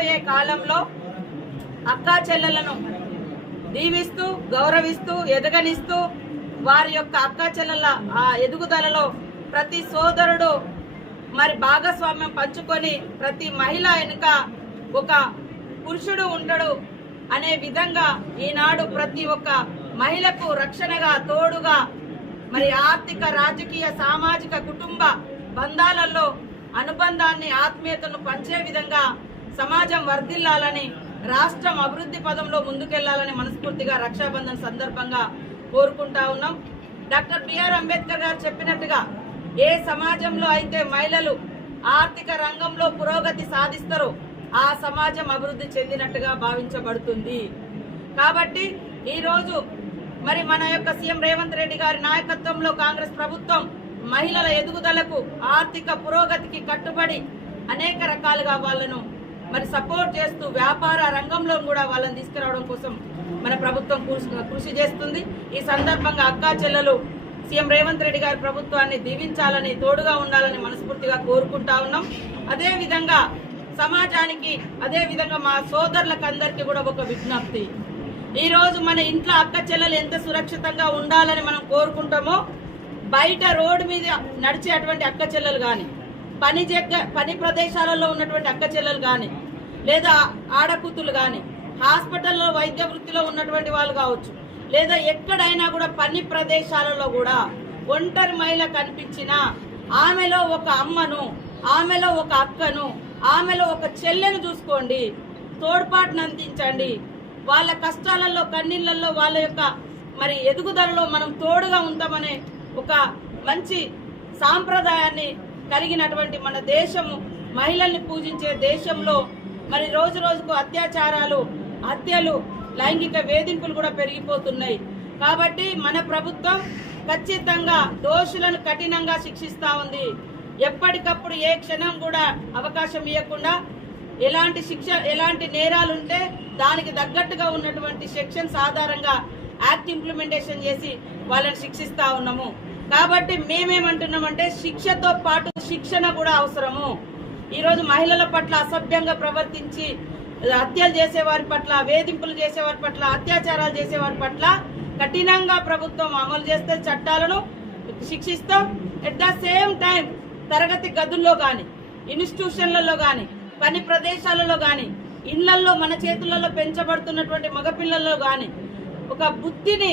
రాబోయే కాలంలో అక్కా చెల్లెలను దీవిస్తూ గౌరవిస్తూ ఎదగనిస్తూ వారి యొక్క అక్కా చెల్లెల ఆ ఎదుగుదలలో ప్రతి సోదరుడు మరి భాగస్వామ్యం పంచుకొని ప్రతి మహిళ వెనుక ఒక పురుషుడు ఉంటాడు అనే విధంగా ఈనాడు ప్రతి ఒక్క మహిళకు రక్షణగా తోడుగా మరి ఆర్థిక రాజకీయ సామాజిక కుటుంబ బంధాలలో అనుబంధాన్ని ఆత్మీయతను పంచే విధంగా సమాజం వర్ధిల్లాలని రాష్ట్రం అభివృద్ధి పదంలో ముందుకెళ్ళాలని మనస్ఫూర్తిగా రక్షాబంధన్ సందర్భంగా కోరుకుంటా ఉన్నాం. డాక్టర్ బిఆర్ అంబేద్కర్ గారు చెప్పినట్టుగా ఏ సమాజంలో అయితే మహిళలు ఆర్థిక రంగంలో పురోగతి సాధిస్తారో ఆ సమాజం అభివృద్ధి చెందినట్టుగా భావించబడుతుంది. కాబట్టి ఈరోజు మరి మన యొక్క సీఎం రేవంత్ రెడ్డి గారి నాయకత్వంలో కాంగ్రెస్ ప్రభుత్వం మహిళల ఎదుగుదలకు ఆర్థిక పురోగతికి కట్టుబడి అనేక రకాలుగా వాళ్ళను మరి సపోర్ట్ చేస్తూ వ్యాపార రంగంలో కూడా వాళ్ళని తీసుకురావడం కోసం మన ప్రభుత్వం కృషి చేస్తుంది. ఈ సందర్భంగా అక్కా చెల్లెలు సీఎం రేవంత్ రెడ్డి గారి ప్రభుత్వాన్ని దీవించాలని తోడుగా ఉండాలని మనస్ఫూర్తిగా కోరుకుంటా ఉన్నాం. అదేవిధంగా సమాజానికి అదేవిధంగా మా సోదరులకు అందరికీ కూడా ఒక విజ్ఞప్తి. ఈరోజు మన ఇంట్లో అక్క చెల్లెలు ఎంత సురక్షితంగా ఉండాలని మనం కోరుకుంటామో బయట రోడ్డు మీద నడిచేటువంటి అక్క చెల్లెలు కానీ పని జగ్గ పని ప్రదేశాలలో ఉన్నటువంటి అక్క చెల్లెలు కానీ లేదా ఆడకూతులు కానీ హాస్పిటల్లో వైద్య వృత్తిలో ఉన్నటువంటి వాళ్ళు కావచ్చు లేదా ఎక్కడైనా కూడా పని ప్రదేశాలలో కూడా ఒంటరి మహిళ కనిపించినా ఆమెలో ఒక అమ్మను ఆమెలో ఒక అక్కను ఆమెలో ఒక చెల్లెను చూసుకోండి తోడ్పాటును అందించండి. వాళ్ళ కష్టాలలో కన్నీళ్ళల్లో వాళ్ళ యొక్క మరి ఎదుగుదలలో మనం తోడుగా ఉంటామనే ఒక మంచి సాంప్రదాయాన్ని కలిగినటువంటి మన దేశము మహిళల్ని పూజించే దేశంలో మరి రోజు రోజుకు అత్యాచారాలు హత్యలు లైంగిక వేధింపులు కూడా పెరిగిపోతున్నాయి. కాబట్టి మన ప్రభుత్వం ఖచ్చితంగా దోషులను కఠినంగా శిక్షిస్తూ ఉంది. ఎప్పటికప్పుడు ఏ క్షణం కూడా అవకాశం ఇవ్వకుండా ఎలాంటి శిక్ష ఎలాంటి నేరాలు ఉంటే దానికి తగ్గట్టుగా ఉన్నటువంటి సెక్షన్స్ ఆధారంగా యాక్ట్ ఇంప్లిమెంటేషన్ చేసి వాళ్ళని శిక్షిస్తూ ఉన్నాము. కాబట్టి మేమేమంటున్నామంటే శిక్షతో పాటు శిక్షణ కూడా అవసరము. ఈరోజు మహిళల పట్ల అసభ్యంగా ప్రవర్తించి హత్యలు చేసేవారి పట్ల వేధింపులు చేసేవారి పట్ల అత్యాచారాలు చేసేవారి పట్ల కఠినంగా ప్రభుత్వం అమలు చేస్తే చట్టాలను శిక్షిస్తాం. ఎట్ ద సేమ్ టైం తరగతి గదుల్లో కానీ ఇన్స్టిట్యూషన్లలో కానీ పని ప్రదేశాలలో కానీ ఇళ్ళల్లో మన చేతులలో పెంచబడుతున్నటువంటి మగపిల్లల్లో కానీ ఒక బుద్ధిని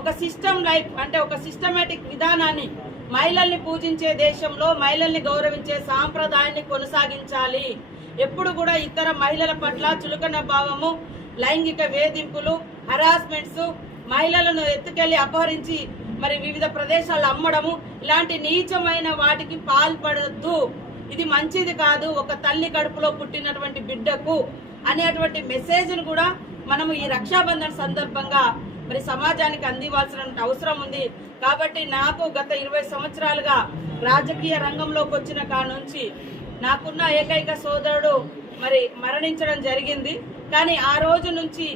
ఒక సిస్టమ్ లైఫ్ అంటే ఒక సిస్టమేటిక్ విధానాన్ని మహిళల్ని పూజించే దేశంలో మహిళల్ని గౌరవించే సాంప్రదాయాన్ని కొనసాగించాలి. ఎప్పుడు కూడా ఇతర మహిళల పట్ల చులకన భావము లైంగిక వేధింపులు హరాస్మెంట్స్ మహిళలను ఎత్తుకెళ్ళి అపహరించి మరి వివిధ ప్రదేశాలు అమ్మడము ఇలాంటి నీచమైన వాటికి పాల్పడద్దు. ఇది మంచిది కాదు ఒక తల్లి కడుపులో పుట్టినటువంటి బిడ్డకు అనేటువంటి మెసేజ్ను కూడా మనము ఈ రక్షాబంధన్ సందర్భంగా మరి సమాజానికి అందివ్వాల్సిన అవసరం ఉంది. కాబట్టి నాకు గత ఇరవై సంవత్సరాలుగా రాజకీయ రంగంలోకి వచ్చిన కానుంచి నాకున్న ఏకైక సోదరుడు మరి మరణించడం జరిగింది. కానీ ఆ రోజు నుంచి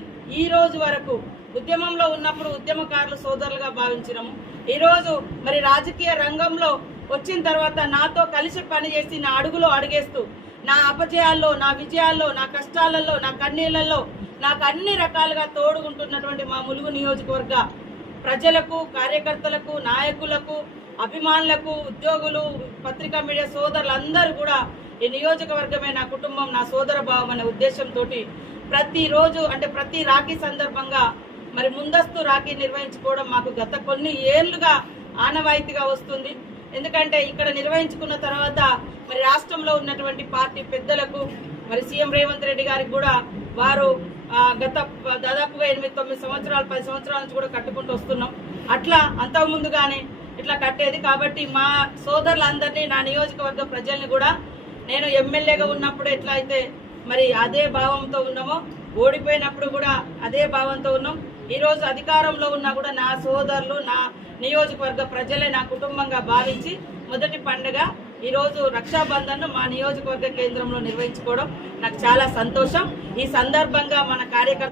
ఈ రోజు వరకు ఉద్యమంలో ఉన్నప్పుడు ఉద్యమకారులు సోదరులుగా భావించినము. ఈరోజు మరి రాజకీయ రంగంలో వచ్చిన తర్వాత నాతో కలిసి పనిచేసి నా అడుగులో అడిగేస్తూ నా అపజయాల్లో నా విజయాల్లో నా కష్టాలలో నా కన్నీళ్ళలో నాకు అన్ని రకాలుగా తోడుగుంటున్నటువంటి మా ములుగు నియోజకవర్గ ప్రజలకు కార్యకర్తలకు నాయకులకు అభిమానులకు ఉద్యోగులు పత్రికా మీడియా సోదరులందరూ కూడా ఈ నియోజకవర్గమే నా కుటుంబం నా సోదర భావం అనే ఉద్దేశంతో ప్రతిరోజు అంటే ప్రతి రాఖీ సందర్భంగా మరి ముందస్తు రాఖీ నిర్వహించుకోవడం మాకు గత కొన్ని ఏళ్ళుగా ఆనవాయితీగా వస్తుంది. ఎందుకంటే ఇక్కడ నిర్వహించుకున్న తర్వాత మరి రాష్ట్రంలో ఉన్నటువంటి పార్టీ పెద్దలకు మరి సీఎం రేవంత్ రెడ్డి గారికి కూడా వారు గత దాదాపుగా ఎనిమిది తొమ్మిది సంవత్సరాలు పది సంవత్సరాల నుంచి కూడా కట్టుకుంటూ వస్తున్నాం. అట్లా అంతకు ముందుగానే ఇట్లా కట్టేది కాబట్టి మా సోదరులందరినీ నా నియోజకవర్గ ప్రజల్ని కూడా నేను ఎమ్మెల్యేగా ఉన్నప్పుడు ఎట్లా అయితే మరి అదే భావంతో ఉన్నామో ఓడిపోయినప్పుడు కూడా అదే భావంతో ఉన్నాం. ఈరోజు అధికారంలో ఉన్నా కూడా నా సోదరులు నా నియోజకవర్గ ప్రజలే నా కుటుంబంగా భావించి మొదటి పండుగ ఈరోజు రోజు రక్షాబంధన్ మా నియోజకవర్గ కేంద్రంలో నిర్వహించుకోవడం నాకు చాలా సంతోషం. ఈ సందర్భంగా మన కార్యకర్త